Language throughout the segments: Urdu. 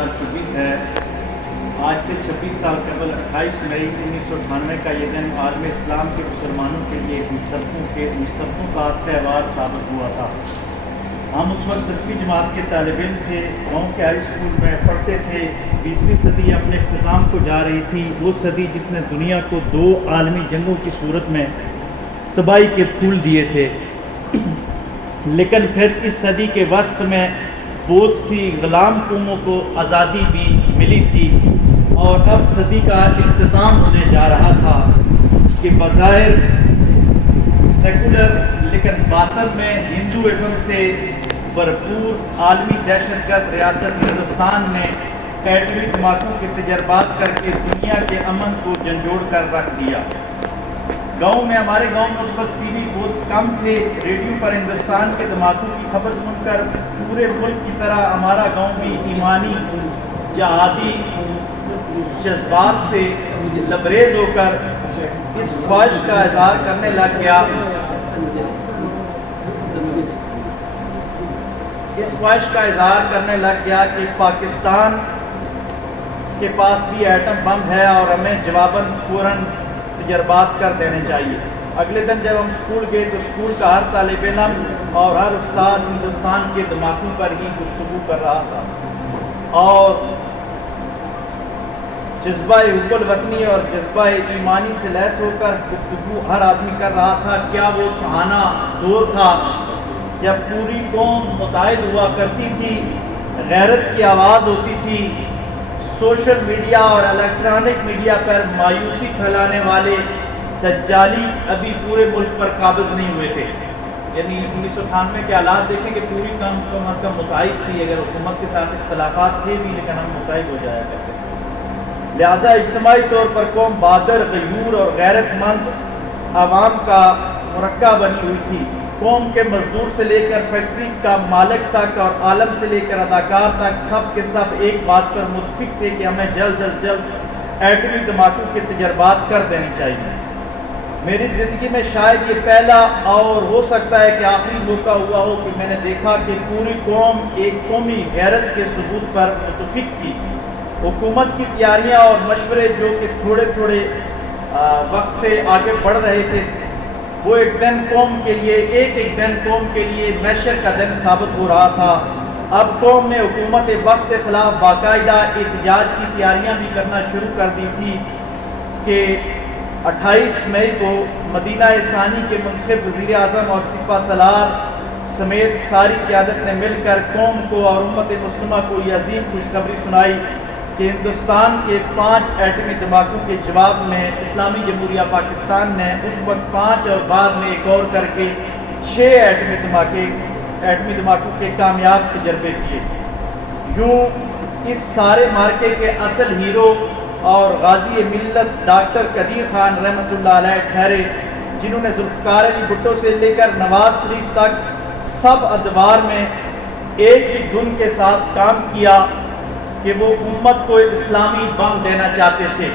2024 ہے۔ آج سے 26 سال قبل 28 مئی 1998 کا یہ دن عالم اسلام کے مسلمانوں کے لیے مصطفوں کا تہوار ثابت ہوا تھا۔ ہم اس وقت 10ویں جماعت کے طالب علم تھے، گاؤں کے ہائی اسکول میں پڑھتے تھے۔ 20ویں صدی اپنے اختتام کو جا رہی تھی، وہ صدی جس نے دنیا کو 2 عالمی جنگوں کی صورت میں تباہی کے پھول دیے تھے، لیکن پھر اس صدی کے وسط میں بہت سی غلام قوموں کو آزادی بھی ملی تھی، اور اب صدی کا اختتام ہونے جا رہا تھا کہ بظاہر سیکولر لیکن باطن میں ہندوازم سے بھرپور عالمی دہشت گرد ریاست ہندوستان نے ایٹمی دھماکوں کے تجربات کر کے دنیا کے امن کو جھنجھوڑ کر رکھ دیا۔ ہمارے گاؤں میں اس وقت ٹی وی بہت کم تھے۔ ریڈیو پر ہندوستان کے دھماکوں کی خبر سن کر پورے ملک کی طرح ہمارا گاؤں بھی ایمانی جہادی جذبات سے لبریز ہو کر اس خواہش کا اظہار کرنے لگ گیا کہ پاکستان کے پاس بھی ایٹم بم ہے اور ہمیں جواباً فوراً تجربات کر دینے چاہیے۔ اگلے دن جب ہم اسکول گئے تو اسکول کا ہر طالب علم اور ہر استاد ہندوستان کے دھماکوں پر ہی گفتگو کر رہا تھا، اور جذبہ حب الوطنی اور جذبہ ایمانی سے لیس ہو کر گفتگو ہر آدمی کر رہا تھا۔ کیا وہ سہانا دور تھا جب پوری قوم متحد ہوا کرتی تھی، غیرت کی آواز ہوتی تھی، سوشل میڈیا اور الیکٹرانک میڈیا پر مایوسی پھیلانے والے دجالی ابھی پورے ملک پر قابض نہیں ہوئے تھے۔ یعنی 1998 کے حالات دیکھیں کہ پوری قوم کم از کم متحد تھی، اگر حکومت کے ساتھ اختلافات تھے بھی لیکن ہم متحد ہو جایا کرتے تھے۔ لہٰذا اجتماعی طور پر قوم بہادر، غیور اور غیرت مند عوام کا مرکب بنی ہوئی تھی۔ قوم کے مزدور سے لے کر فیکٹری کا مالک تک اور عالم سے لے کر اداکار تک سب کے سب ایک بات پر متفق تھے کہ ہمیں جلد از جلد ایٹمی دھماکوں کے تجربات کر دینے چاہیے۔ میری زندگی میں شاید یہ پہلا اور ہو سکتا ہے کہ آخری موقع ہوا ہو کہ میں نے دیکھا کہ پوری قوم ایک قومی غیرت کے ثبوت پر متفق تھی۔ حکومت کی تیاریاں اور مشورے جو کہ تھوڑے تھوڑے وقت سے آگے بڑھ رہے تھے، وہ ایک دن قوم کے لیے محشر کا دن ثابت ہو رہا تھا۔ اب قوم نے حکومت وقت کے خلاف باقاعدہ احتجاج کی تیاریاں بھی کرنا شروع کر دی تھی کہ 28 مئی کو مدینہ ثانی کے منتخب وزیر اعظم اور سپہ سالار سمیت ساری قیادت نے مل کر قوم کو اور امت مسلمہ کو یہ عظیم خوشخبری سنائی کہ ہندوستان کے 5 ایٹمی دھماکوں کے جواب میں اسلامی جمہوریہ پاکستان نے اس وقت 5 اور بعد میں ایک اور کر کے 6 ایٹمی دھماکوں کے کامیاب تجربے کیے۔ یوں اس سارے مارکے کے اصل ہیرو اور غازی ملت ڈاکٹر قدیر خان رحمۃ اللہ علیہ ٹھہرے، جنہوں نے ذوالفقار علی بھٹو سے لے کر نواز شریف تک سب ادوار میں ایک ہی دھن کے ساتھ کام کیا کہ وہ امت کو اسلامی بم دینا چاہتے تھے،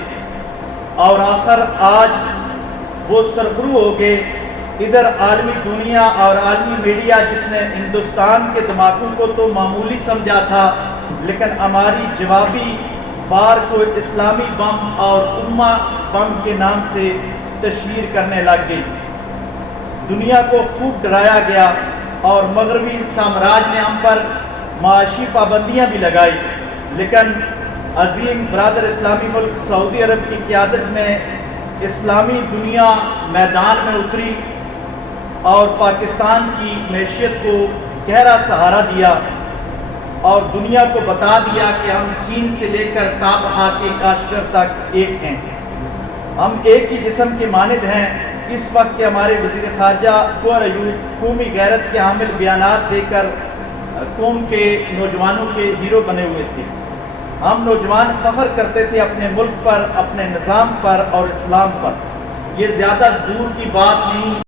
اور آخر آج وہ سرخرو ہو گئے۔ ادھر عالمی دنیا اور عالمی میڈیا جس نے ہندوستان کے دھماکوں کو تو معمولی سمجھا تھا، لیکن ہماری جوابی وار کو اسلامی بم اور امہ بم کے نام سے تشہیر کرنے لگ گئی۔ دنیا کو خوب ڈرایا گیا اور مغربی سامراج نے ہم پر معاشی پابندیاں بھی لگائی، لیکن عظیم برادر اسلامی ملک سعودی عرب کی قیادت میں اسلامی دنیا میدان میں اتری اور پاکستان کی معیشت کو گہرا سہارا دیا اور دنیا کو بتا دیا کہ ہم چین سے لے کر تابہا کے کاشغر تک ایک ہیں، ہم ایک ہی جسم کے مانند ہیں۔ اس وقت کے ہمارے وزیر خارجہ طاہر ایوب قومی غیرت کے حامل بیانات دے کر قوم کے نوجوانوں کے ہیرو بنے ہوئے تھے۔ ہم نوجوان فخر کرتے تھے اپنے ملک پر، اپنے نظام پر اور اسلام پر۔ یہ زیادہ دور کی بات نہیں